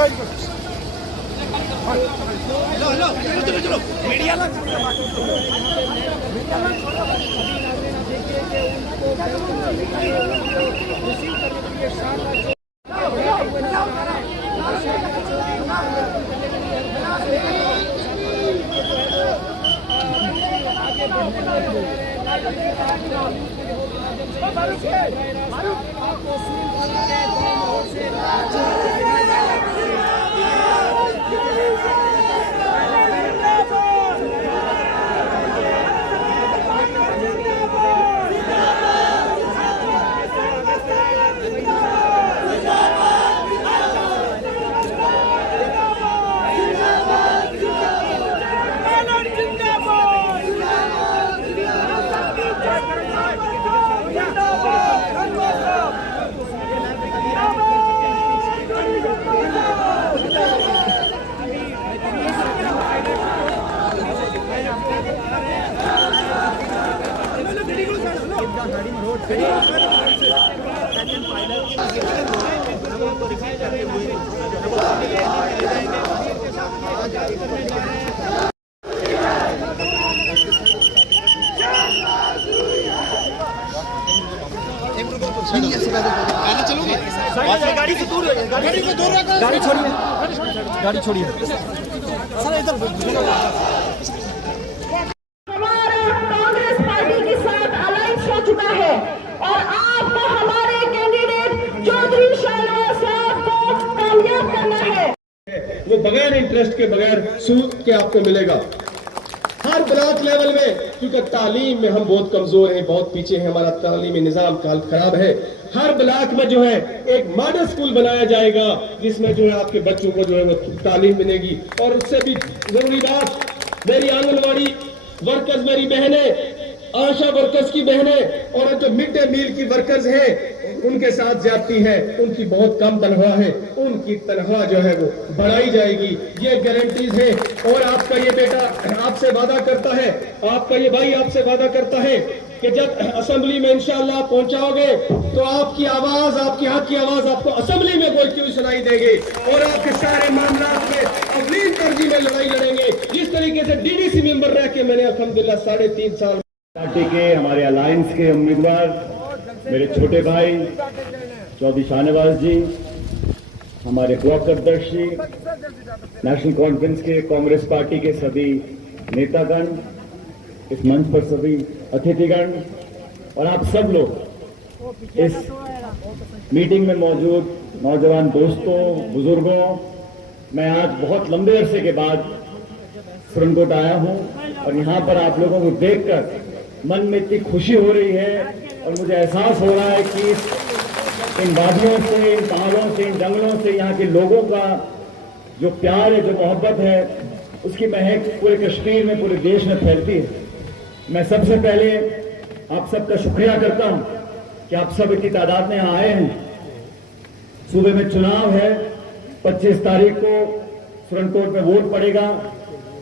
चलो मीडिया गाड़ी छोड़िए सर इधर। हमारा कांग्रेस पार्टी के साथ अलायंस हो चुका है और आपको हमारे कैंडिडेट चौधरी शाहनवाज साहब को कामयाब करना है। वो बगैर इंटरेस्ट के, बगैर सूद के आपको मिलेगा हर ब्लॉक लेवल में, क्योंकि तालीम में हम बहुत कमजोर हैं, बहुत पीछे हैं, हमारा तालीमी निजाम खराब है। हर ब्लॉक में जो है एक मॉडल स्कूल बनाया जाएगा जिसमें जो है आपके बच्चों को जो है वो तालीम मिलेगी। और उससे भी जरूरी बात, मेरी आंगनवाड़ी वर्कर्स, मेरी बहनें, आशा वर्कर्स की बहनें और जो मिड डे मील की वर्कर्स हैं उनके साथ ज्यादती है, उनकी बहुत कम तनख्वाह है, उनकी तनख्वाह जो है वो बढ़ाई जाएगी, ये गारंटीज है। और आपका ये बेटा आपसे वादा करता है, आपका ये भाई आपसे वादा करता है कि जब असेंबली में इंशाअल्लाह पहुंचाओगे तो आपकी आवाज, आपके हक की आवाज आपको असेंबली में कोई क्यों सुनाई देगी और आपके सारे मामला में अगली तरजीह में लड़ाई लड़ेंगे। जिस तरीके से डीडीसी मेंबर रह के मैंने अल्हम्दुलिल्लाह 3.5 साल पार्टी के, हमारे अलायंस के उम्मीदवार मेरे छोटे भाई चौधरी शाहनवाज जी, हमारे ब्लॉक अध्यक्ष जी, नेशनल कॉन्फ्रेंस के कांग्रेस पार्टी के सभी नेतागण, इस मंच पर सभी अतिथिगण और आप सब लोग, इस मीटिंग में मौजूद नौजवान दोस्तों, बुजुर्गों, मैं आज बहुत लंबे अरसे के बाद सुरनकोट आया हूं और यहां पर आप लोगों को देखकर मन में इतनी खुशी हो रही है और मुझे एहसास हो रहा है कि इन वादियों से, इन पहाड़ों से, इन जंगलों से यहाँ के लोगों का जो प्यार है, जो मोहब्बत है, उसकी महक पूरे कश्मीर में, पूरे देश में फैलती है। मैं सबसे पहले आप सबका शुक्रिया करता हूं कि आप सब इतनी तादाद में यहाँ आए हैं। सूबे में चुनाव है, 25 तारीख को सुरनकोट में वोट पड़ेगा।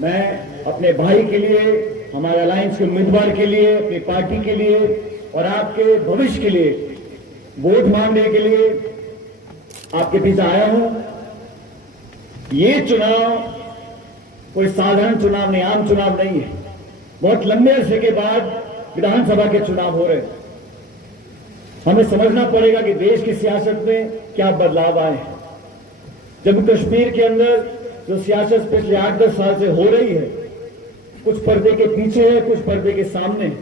मैं अपने भाई के लिए, हमारे अलायंस के उम्मीदवार के लिए, अपनी पार्टी के लिए और आपके भविष्य के लिए वोट मांगने के लिए आपके पीछे आया हूं। ये चुनाव कोई साधारण चुनाव नहीं, आम चुनाव नहीं है। बहुत लंबे अरसे के बाद विधानसभा के चुनाव हो रहे हैं। हमें समझना पड़ेगा कि देश की सियासत में क्या बदलाव आए हैं। जम्मू कश्मीर के अंदर जो सियासत पिछले 8-10 साल से हो रही है, कुछ पर्दे के पीछे है, कुछ पर्दे के सामने,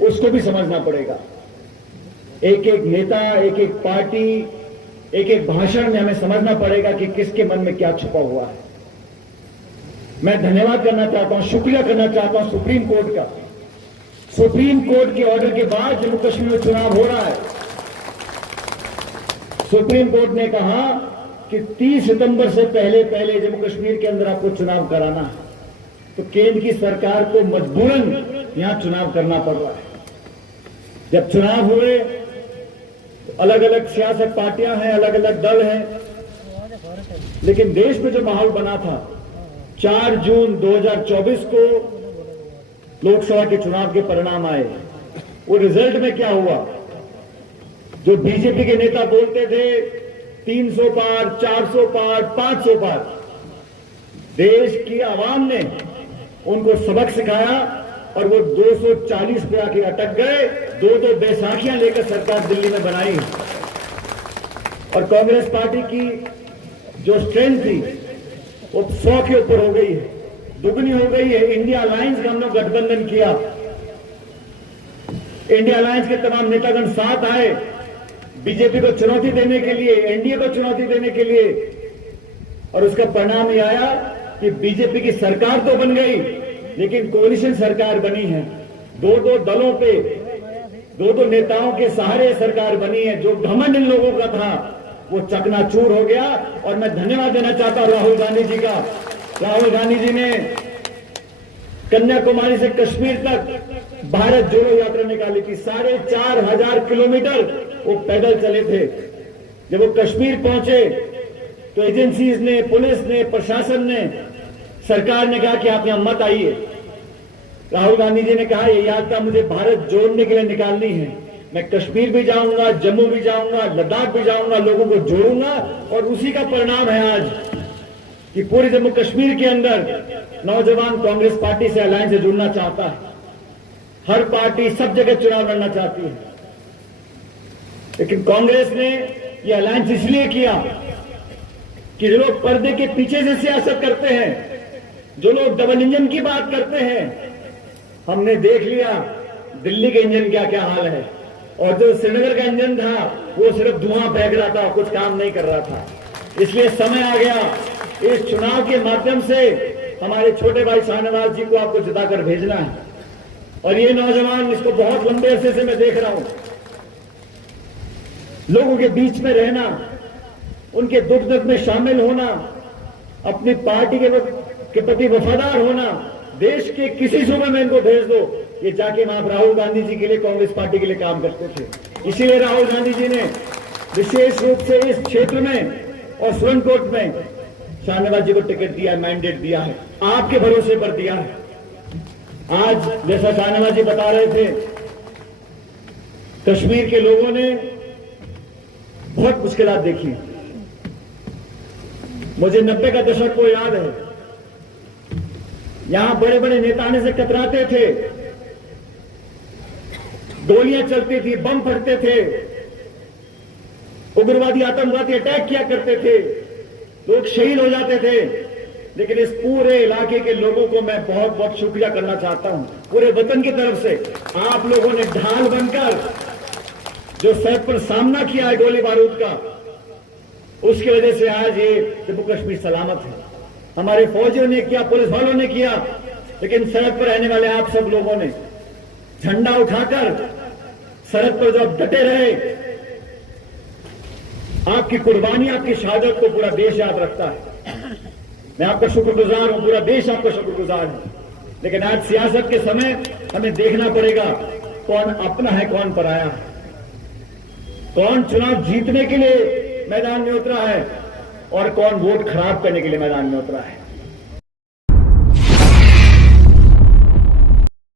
उसको भी समझना पड़ेगा। एक एक नेता, एक एक पार्टी, एक एक भाषण में हमें समझना पड़ेगा कि किसके मन में क्या छुपा हुआ है। मैं धन्यवाद करना चाहता हूं, शुक्रिया करना चाहता हूं सुप्रीम कोर्ट का। सुप्रीम कोर्ट के ऑर्डर के बाद जम्मू कश्मीर में चुनाव हो रहा है। सुप्रीम कोर्ट ने कहा कि 30 सितंबर से पहले जम्मू कश्मीर के अंदर आपको चुनाव कराना है, तो केंद्र की सरकार को मजबूरन यहां चुनाव करना पड़ रहा है। जब चुनाव हुए तो अलग अलग सियासत पार्टियां हैं, अलग अलग दल हैं, लेकिन देश में जो माहौल बना था, 4 जून 2024 को लोकसभा के चुनाव के परिणाम आए। वो रिजल्ट में क्या हुआ, जो बीजेपी के नेता बोलते थे 300 पार, 400 पार, 500 पार। देश की आवाम ने उनको सबक सिखाया और वो 240 पे आके अटक गए। दो बैसाखियां लेकर सरकार दिल्ली में बनाई और कांग्रेस पार्टी की जो स्ट्रेंथ थी वो 100 के ऊपर हो गई है, दुगनी हो गई है। इंडिया अलायंस का हम लोग गठबंधन किया, इंडिया अलायंस के तमाम नेतागण साथ आए बीजेपी को चुनौती देने के लिए, एनडीए को चुनौती देने के लिए, और उसका परिणाम ये आया कि बीजेपी की सरकार तो बन गई लेकिन कोalition सरकार बनी है। दो दलों पे दो नेताओं के सहारे सरकार बनी है। जो घमंड इन लोगों का था वो चकनाचूर हो गया। और मैं धन्यवाद देना चाहता हूं राहुल गांधी जी का। राहुल गांधी जी ने कन्याकुमारी से कश्मीर तक भारत जोड़ो यात्रा निकाली थी। 4,500 किलोमीटर वो पैदल चले थे। जब वो कश्मीर पहुंचे तो एजेंसीज ने, पुलिस ने, प्रशासन ने, सरकार ने कहा कि आप यहां मत आइए। राहुल गांधी जी ने कहा यह यात्रा मुझे भारत जोड़ने के लिए निकालनी है। मैं कश्मीर भी जाऊंगा, जम्मू भी जाऊंगा, लद्दाख भी जाऊंगा, लोगों को जोड़ूंगा। और उसी का परिणाम है आज कि पूरे जम्मू कश्मीर के अंदर नौजवान कांग्रेस पार्टी से अलायंस से जुड़ना चाहता है। हर पार्टी सब जगह चुनाव लड़ना चाहती है, लेकिन कांग्रेस ने यह अलायंस इसलिए किया कि जो लोग पर्दे के पीछे से सियासत करते हैं, जो लोग डबल इंजन की बात करते हैं, हमने देख लिया दिल्ली के इंजन क्या क्या हाल है। और जो श्रीनगर का इंजन था वो सिर्फ धुआं फेंक रहा था, कुछ काम नहीं कर रहा था। इसलिए समय आ गया इस चुनाव के माध्यम से हमारे छोटे भाई शाहनवाज जी को आपको जिताकर भेजना है। और ये नौजवान, इसको बहुत लंबे अरसे से मैं देख रहा हूं, लोगों के बीच में रहना, उनके दुख दर्द में शामिल होना, अपनी पार्टी के प्रति वफादार होना। देश के किसी सूबे में इनको भेज दो, ये जाके वहां राहुल गांधी जी के लिए, कांग्रेस पार्टी के लिए काम करते थे। इसीलिए राहुल गांधी जी ने विशेष रूप से इस क्षेत्र में और सुरनकोट में शाहनवाज जी को टिकट दिया, मैंडेट दिया है, आपके भरोसे पर दिया है। आज जैसा शाहनवाज जी बता रहे थे, कश्मीर के लोगों ने बहुत मुश्किलात देखी। मुझे 90 का दशक को याद है, यहां बड़े बड़े नेता आने से कतराते थे, गोलियां चलती थी, बम फटते थे, उग्रवादी आतंकवादी अटैक किया करते थे, लोग शहीद हो जाते थे। लेकिन इस पूरे इलाके के लोगों को मैं बहुत बहुत शुक्रिया करना चाहता हूं, पूरे वतन की तरफ से। आप लोगों ने ढाल बनकर जो सर पर सामना किया है गोली बारूद का, उसकी वजह से आज ये जम्मू कश्मीर सलामत है। हमारे फौजियों ने किया, पुलिस वालों ने किया, लेकिन सरहद पर रहने वाले आप सब लोगों ने झंडा उठाकर सरहद पर जब डटे रहे, आपकी कुर्बानी, आपकी शहादत को पूरा देश याद रखता है। मैं आपका शुक्रगुजार हूं, पूरा देश आपका शुक्रगुजार है। लेकिन आज सियासत के समय हमें देखना पड़ेगा कौन अपना है, कौन पराया है, कौन चुनाव जीतने के लिए मैदान में उतरा है और कौन वोट खराब करने के लिए मैदान में उतरा है।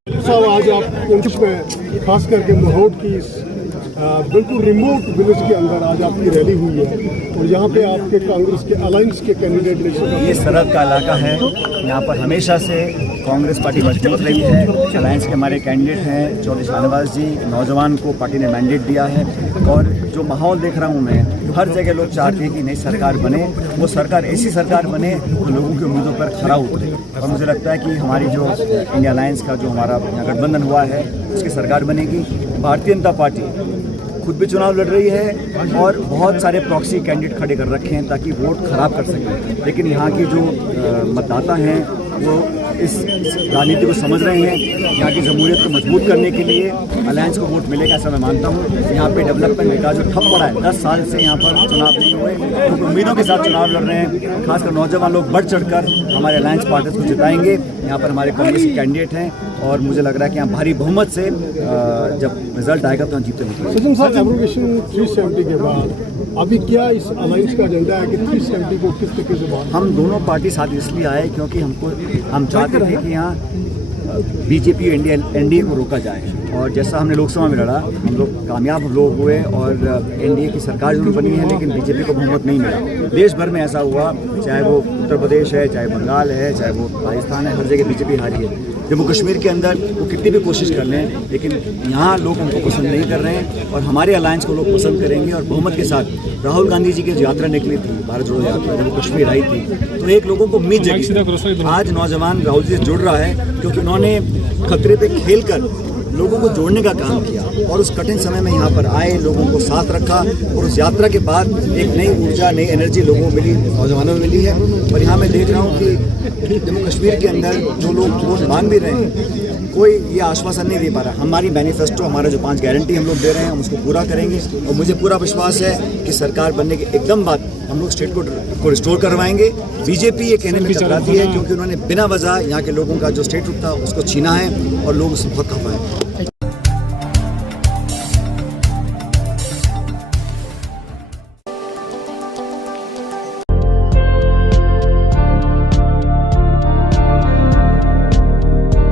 साहब, आज आप पंच में खास करके मरोड़ की बिल्कुल रिमोट विलेज के अंदर आज आपकी रैली हुई है और यहाँ पे आपके कांग्रेस के अलायंस के कैंडिडेट ने, ये सरहद का इलाका है, यहाँ पर हमेशा से कांग्रेस पार्टी मजबूत रही है। अलायंस के हमारे कैंडिडेट हैं चौधरी शाहनवाज जी, नौजवान को पार्टी ने मैंडेट दिया है। और जो माहौल देख रहा हूँ मैं, हर जगह लोग चाहते हैं कि नई सरकार बने, वो सरकार ऐसी सरकार बने जो लोगों की उम्मीदों पर खरा उतरे। और मुझे लगता है कि हमारी जो इंडिया अलायंस का जो हमारा गठबंधन हुआ है उसकी सरकार बनेगी। भारतीय जनता पार्टी खुद भी चुनाव लड़ रही है और बहुत सारे प्रॉक्सी कैंडिडेट खड़े कर रखे हैं ताकि वोट खराब कर सकें। लेकिन यहाँ की जो मतदाता हैं वो इस राजनीति को समझ रहे हैं। यहाँ की जमहूरियत को मजबूत करने के लिए अलायंस को वोट मिलेगा ऐसा मैं मानता हूँ। यहाँ पे डेवलपमेंट विकास जो ठप पड़ा है, 10 साल से यहाँ पर चुनाव नहीं हुए, लोग उम्मीदों के साथ चुनाव लड़ रहे हैं। खासकर नौजवान लोग बढ़ चढ़कर हमारे अलायंस पार्टी को जिताएंगे। यहाँ पर हमारे कांग्रेस के कैंडिडेट हैं और मुझे लग रहा है कि यहाँ भारी बहुमत से जब रिजल्ट आएगा तो हम जीते नहीं। सचिन साहब, एब्रोगेशन 370 के बाद अभी क्या इस अलायंस का एजेंडा है कि 370 को किस तरीके से बात? हम दोनों पार्टी साथ इसलिए आए क्योंकि हम चाहते थे कि यहाँ बीजेपी एनडीए को रोका जाए और जैसा हमने लोकसभा में लड़ा, हम लोग कामयाब लोग हुए और एनडीए की सरकार जरूर बनी है, लेकिन बीजेपी को बहुमत नहीं मिला। देश भर में ऐसा हुआ, चाहे वो उत्तर प्रदेश है, चाहे बंगाल है, चाहे वो राजस्थान है, हर जगह बीजेपी हारी है। जम्मू कश्मीर के अंदर वो कितनी भी कोशिश कर लें, लेकिन यहाँ लोग उनको पसंद नहीं कर रहे हैं और हमारे अलायंस को लोग पसंद करेंगे। और बहुमत के साथ राहुल गांधी जी की जो यात्रा निकली थी, भारत जोड़ो यात्रा, जब वो कश्मीर आई थी, तो एक लोगों को उम्मीद जगी। आज नौजवान राहुल जी से जुड़ रहा है क्योंकि उन्होंने खतरे पे खेल कर लोगों को जोड़ने का काम किया और उस कठिन समय में यहाँ पर आए, लोगों को साथ रखा और उस यात्रा के बाद एक नई ऊर्जा, नई एनर्जी लोगों को मिली, नौजवानों में मिली है। और यहाँ मैं देख रहा हूँ कि जम्मू कश्मीर के अंदर जो लोग वोट मांग भी रहे हैं, कोई ये आश्वासन नहीं दे पा रहा। हमारी मैनिफेस्टो, हमारा जो 5 गारंटी हम लोग दे रहे हैं, हम उसको पूरा करेंगे और मुझे पूरा विश्वास है कि सरकार बनने के एकदम बाद हम लोग स्टेट को रिस्टोर करवाएंगे। बीजेपी ये कहने में कतराती है क्योंकि उन्होंने बिना वजह यहाँ के लोगों का जो स्टेट था उसको छीना है और लोग उससे बहुत खफा है।